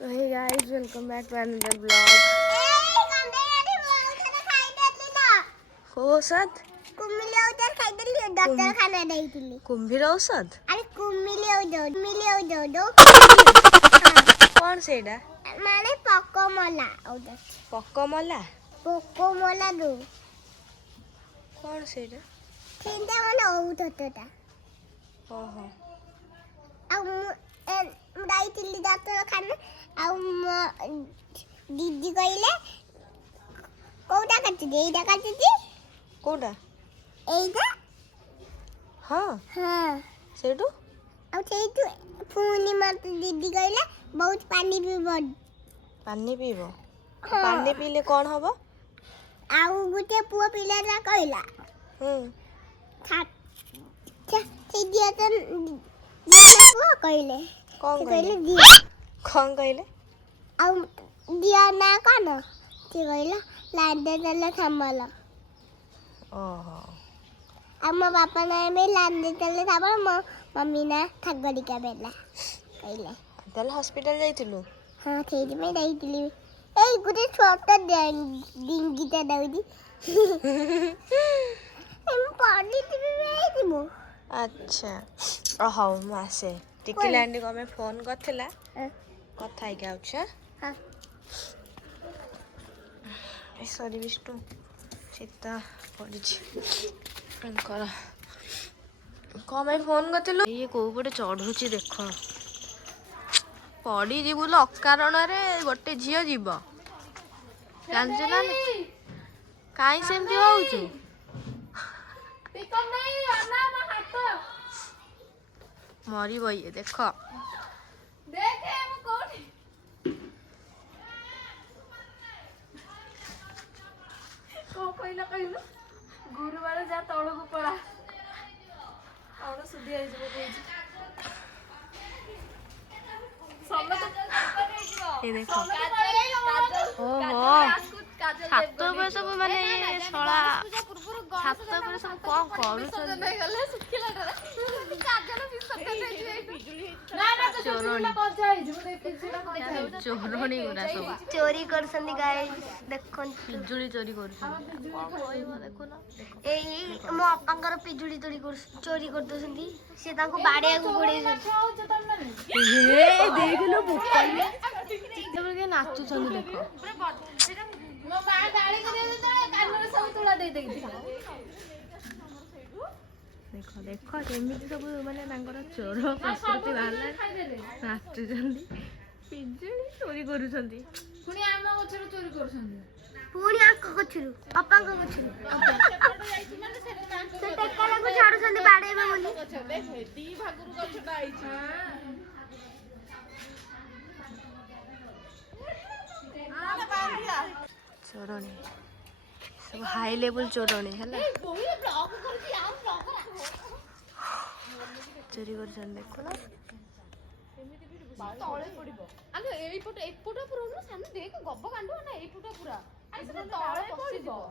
So hey guys, welcome back to another vlog. औषध कुंभीर औषध कौन से माने पकोमला पक्कमला पकोमला दो कौन से तीनटा माने औषधटा ओहो मुडाइतिली डॉक्टर खाने दीदी कहले कोटा काटि एइटा काटि कोटा एइटा हाँ हाँ सेटू ଆଉ ସେଇଠୁ ପୁଣି ମତେ ଦିଦି କହିଲା ବହୁତ ପାଣି ପିଇବ पानी पीबो पानी पीले कौन हबो ଆଉ ଗୋଟେ ପୁଅ ପିଲାଟା କହିଲା ସେଇ ଦିଅ ତ ପୁଅ କହିଲେ कौन କହିଲେ कहले ଦିଅ कौन कहले ଆଉ ଦିଅ ନା କଣ ସେ କହିଲା ଲାଣ୍ଡେ ଦେଲେ ଥାମଲ ओहो ଆଉ ମୋ ବାପା ନା ଏବେ ଲାଣ୍ଡେ ଦେଲେ ଥାମଲ ମୋ मम्मी ना ठगरिका बेला कहले ताले हॉस्पिटल जाइतिलु हाँ ସେଇଥିପାଇଁ ଯାଇଥିଲି ଏଇ ଗୋଟେ ଛୋଟ ଡିଙ୍ଗିଟା ଦଉଚି ମୁଁ ପଢିଥିବି ମୁଁ अच्छा ओहो मासे टिकी लैंडी को मैं फोन करथिला कथा ही क्या अच्छा हाँ ए सॉरी विष्णु चित्ता पड़िछि कर कौन मैं फोन करथिलु ये को पटे चढ़ुची देख पड़ी जीवु लो अकारण रे गोटे झियो जीव जानछु ना काई सेमती होउछु मरी बई देख गुरुवार जा तलू पड़ा सुधी ये देखो ओहो छात पर सब माने शळा छात पर सब कोन करूछन चोरणी गुरा सब चोरी करसनी गाइस देखन पिजुली चोरी करूछन देखो ना एई मो अपांकर पिजुली चोरी कर दोसंती से ताको बाड़िया को गोड़े ए देख लो बुक्कल जबर के नाचुछन देखो मो मा गाड़ी करे तो कानरे सब तुला दे देगी देखो देखो केमिति सब माने तांकर चोर प्रकृति बाहला नाचुछंती पिजुली चोरी करूछंती पुनी आम गछरो चोरी करछन पूरी आंख गछरु अपांक गछरु से टेकाला को छाडुसंती बाड़ेबे बोली दी भागुरु गछटा आइछ चोरणी सब हाई लेवल चोरणी है चोरी कर देखो ना तळे पडिबो आलो एई फोटो एक फोटो पुरो न सामने देख गब्ब कांडो ना एई फोटो पूरा आइ से तळे पडिबो जाओ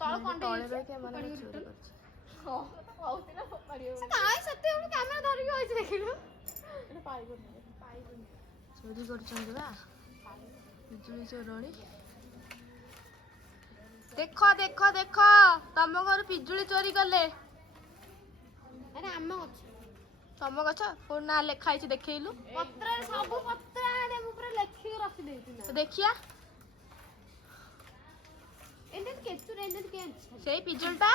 तळे कंडे तळे रे के माने चोरी कर हो आउतिना पडियो से काय सत्य हम कैमरा धरि के आइछ देखिलु एने पाइबो चोरी कर बा बिजुली चोरणी देखो देखो देखो तम घर पिजुली चोरी कले अरे आम गछ तम गछ कोन ना लेखाई छै देखैलु पत्र सब पत्र आने मु पूरा लेखि के रखि देइतिना तो देखिया एने केचुर एने के सेई पिजुलटा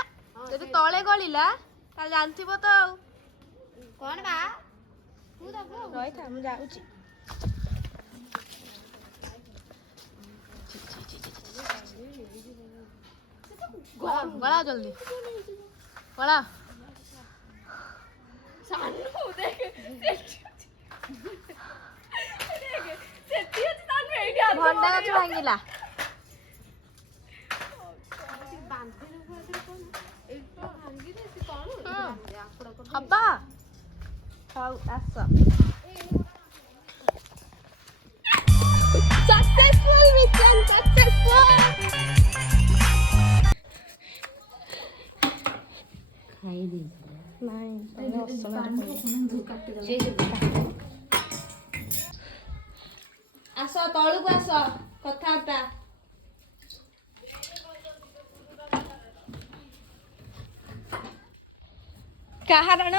जदि तळे गळिला ताल जानथिबो तो कोन बा तू दबो रही था मैं जाउची गला जल्दी गला सानू देख देख सेती अछि सानू एडी आ भंडा गछ भांगिला बांधी न कोन एक तो भांगी दे से कोन आकड़ा को हब्बा खाऊ आस सक्सेसफुल मिशन सक्सेसफुल खाई दे नहीं ଆସ ତଳକୁ ଆସ କଥାବାର୍ତ୍ତା। କାହାର ନ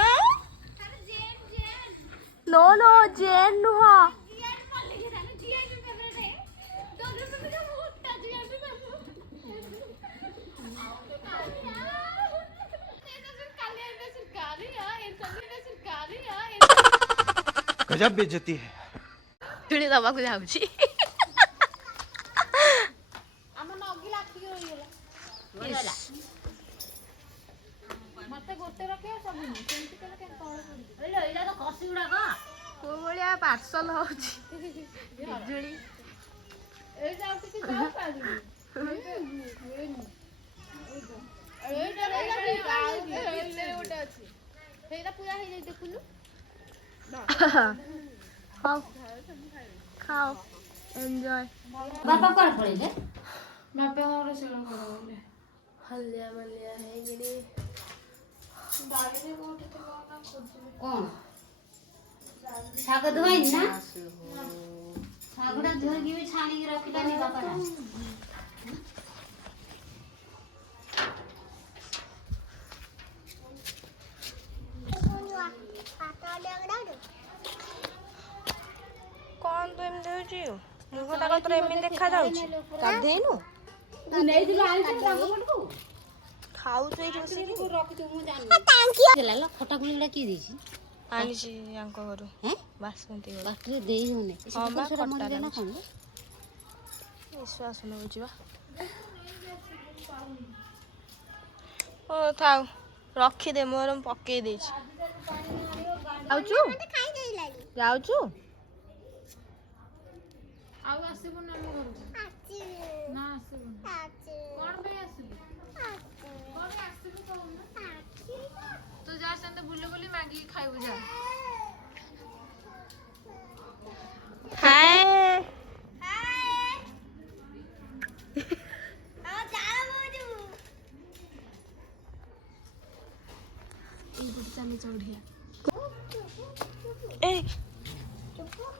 नो ଜେନ୍ ନୁହଁ। गजब बेइज्जती है। ଚୁଡ଼ି ଦବାକୁ ଯାଉଛି। ଆମ ନଗି ଲାଖିକି ରହିଗଲା। ମତେ ଗୋଟେ ରଖିବା ସବୁ ସେମିତି କଲେ କେମିତି ତଳେ ପଡିବ। ଏଇଟା ତ କଷି ଗୁଡାକ କୋଉ ଭଳିଆ ପାର୍ସଲ ହଉଛି ବିଜୁଳି। ଏଇଟା ଆଉ କିଛି ଦରକାର ନାହିଁ। ଏଇଟା ଗୋଟେ ଅଛି ସେଇଟା ପୁରା ହେଇଯାଇ ଦେଖୁନୁ। ହଉ ଖାଅ ଏନ୍ଜୟ। ବାପା କୁଆଡେ ପଳେଇଲେ? ବାପାଙ୍କର ସେଳ କରାଗଲେ ହଲିଆ ମଲିଆ ହେଇକିରି ବାଡ଼ିରେ କୋଉଠି ଥିବ ନା ଖୋଜିବି। କଣ ଶାଗ ଧୋଇନି ନା? ଶାଗଟା ଧୋଇକି ବି ଛାଣିକି ରଖିଲାନି ବାପାଟା। କଣ ତୁ ଏମିତି ହଉଛି? ମୁହଁଟା କତର ଏମିତି ଦେଖାଯାଉଛି। ଗାଧେଇନୁ? ନେଇଥିଲୁ ଆଣିଛୁ ତାଙ୍କ ପଟକୁ? ଖାଉଛୁ ଏଇଠି ବସିକି? ରଖିଛୁ ମୁଁ ଜାଣିନି। ଖଟା ଗୁଳି ଗୁଡା କିଏ ଦେଇଛି? ଆଣିଛି ୟାଙ୍କ ଘରୁ ବାସନ୍ତୀ ଘରୁ। ବାଟରେ ଦେଇ ହଉନି। ହଁ ବା ସେଟା ଖଟା ମରିବେ ନା କଣ? ନିଶ୍ୱାସ ନେଉଛି ବା। ଓ ଥାଉ ରଖିଦେ ମୋର ମୁଁ ପକେଇ ଦେଇଛି। ଯାଉଛୁ ଯାଉଛୁ? ଆଉ ଆସିବୁନି ଆମ ଘରକୁ? ନା ଆସିବୁନି। କଣ ପାଇଁ ଆସିବୁ? କଣ ପାଇଁ ଆସିବୁ କହୁନୁ? ତୁ ଯା ସେମିତି ବୁଲି ବୁଲି ମାଗିକି ଖାଇବୁ ଯା। ହାଏ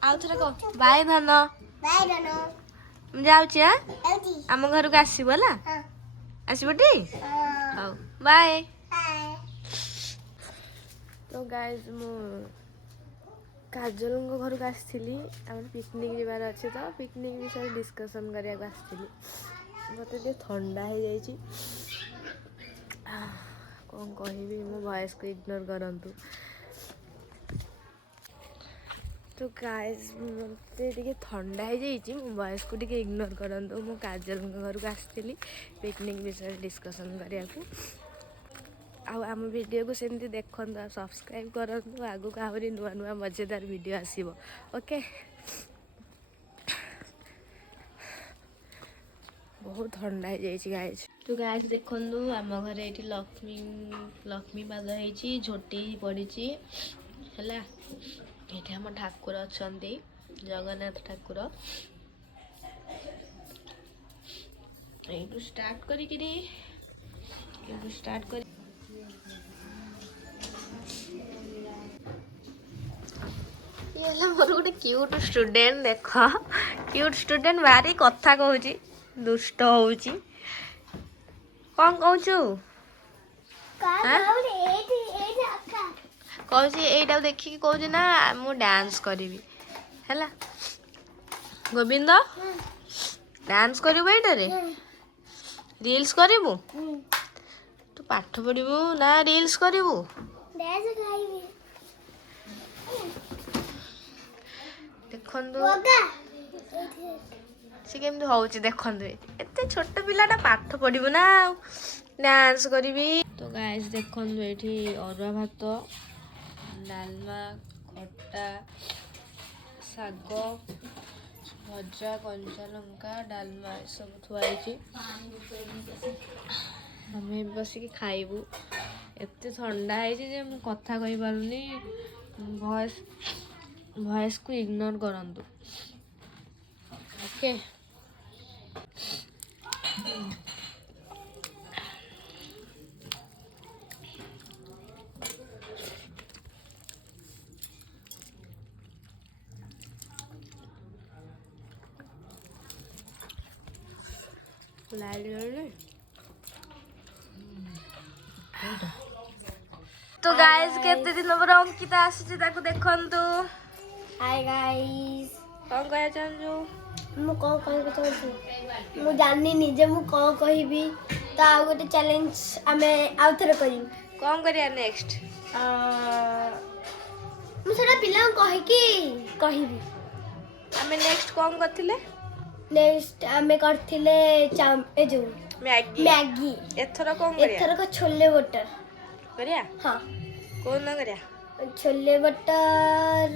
ଆଉ ଥରେ କହ ବାଏ ଧନ। ମୁଁ ଯାଉଛି ଆମ ଘରକୁ ଆସିବ ହେଲା। ଆସିବଟି? ହଉ ବାଏ। ତ ଗାଇଜ ମୁଁ କାଜଲଙ୍କ ଘରକୁ ଆସିଥିଲି। ଆମର ପିକନିକ୍ ଯିବାର ଅଛି ତ ପିକନିକ୍ ବିଷୟରେ ଡିସ୍କସନ୍ କରିବାକୁ ଆସିଥିଲି। ମୋତେ ଟିକେ ଥଣ୍ଡା ହେଇଯାଇଛି। କ'ଣ କହିବି ମୋ ଭଏସ୍କୁ ଇଗ୍ନୋର କରନ୍ତୁ। ତ ଗାଇଜ ମୋତେ ଟିକେ ଥଣ୍ଡା ହେଇଯାଇଛି ମୋ ଭଏସ୍କୁ ଟିକେ ଇଗ୍ନୋର କରନ୍ତୁ। ମୁଁ କାଜଲଙ୍କ ଘରକୁ ଆସିଥିଲି ପିକନିକ୍ ବିଷୟରେ ଡିସ୍କସନ୍ କରିବାକୁ। ଆଉ ଆମ ଭିଡ଼ିଓକୁ ସେମିତି ଦେଖନ୍ତୁ ଆଉ ସବସ୍କ୍ରାଇବ୍ କରନ୍ତୁ। ଆଗକୁ ଆହୁରି ନୂଆ ନୂଆ ମଜାଦାର ଭିଡ଼ିଓ ଆସିବ। ଓକେ ବହୁତ ଥଣ୍ଡା ହେଇଯାଇଛି ଗାଇଜ। ତ ଗାଇଜ ଦେଖନ୍ତୁ ଆମ ଘରେ ଏଇଠି ଲକ୍ଷ୍ମୀ ପାଦ ହେଇଛି ଝୋଟି ପଡ଼ିଛି ହେଲା। ଏଇଠି ଆମ ଠାକୁର ଅଛନ୍ତି ଜଗନ୍ନାଥ ଠାକୁର। ଏଇଠୁ ଷ୍ଟାର୍ଟ କରି ଇଏ ହେଲା ମୋର ଗୋଟେ କ୍ୟୁଟ୍ ଷ୍ଟୁଡେଣ୍ଟ। ଦେଖ କ୍ୟୁଟ୍ ଷ୍ଟୁଡେଣ୍ଟ ଭାରି କଥା କହୁଛି ଦୁଷ୍ଟ ହଉଛି। କ'ଣ କହୁଛୁ? କହୁଛି ଏଇଟାକୁ ଦେଖିକି କହୁଛି ନା ମୁଁ ଡ୍ୟାନ୍ସ କରିବି ହେଲା। ଗୋବିନ୍ଦ ଡ୍ୟାନ୍ସ କରିବୁ ଏଇଟାରେ? ରିଲ୍ସ କରିବୁ? ତୁ ପାଠ ପଢ଼ିବୁ ନା ରିଲ୍ସ କରିବୁ? ଦେଖନ୍ତୁ ସେ କେମିତି ହଉଛି ଦେଖନ୍ତୁ। ଏତେ ଛୋଟ ପିଲାଟା ପାଠ ପଢ଼ିବୁ ନା ଆଉ ଡ୍ୟାନ୍ସ କରିବି। ତ ଗାଇସ୍ ଦେଖନ୍ତୁ ଏଇଠି ଅରୁଆ ଭାତ ଡାଲମା ଖଟା ଶାଗ ଭଜା କଞ୍ଚା ଲଙ୍କା ଡାଲମା ଏସବୁ ଥୁଆ ହେଇଛି। ଆମେ ବସିକି ଖାଇବୁ। ଏତେ ଥଣ୍ଡା ହେଇଛି ଯେ ମୁଁ କଥା କହିପାରୁନି। ଭଏସ୍କୁ ଇଗ୍ନୋର କରନ୍ତୁ ଓକେ। तो गाइस केते दिन पर अंकिता आसी ताको देखंतु हाय गाइस कौन कहया चाहू ମୁଁ କ'ଣ କହିବାକୁ ଚାହୁଁଛି ମୁଁ ଜାଣିନି ନିଜେ ମୁଁ କ'ଣ କହିବି ତ ଆଉ ଗୋଟେ ଚ୍ୟାଲେଞ୍ଜ ଆମେ ଆଉ ଥରେ କରିବୁ कौन करिया नेक्स्ट ମୁଁ ସେଟା ପିଲାଙ୍କୁ କହିକି କହିବି हमें नेक्स्ट कौन करथिले ନେକ୍ସଟ ଆମେ କରିଥିଲେ ଏ ଯୋଉ मैगी ମ୍ୟାଗି एथरा कौन करिया ଏଥରକ ଛୋଲେ ବଟର करिया ହଁ कौन ना करिया ଛୋଲେ ବଟର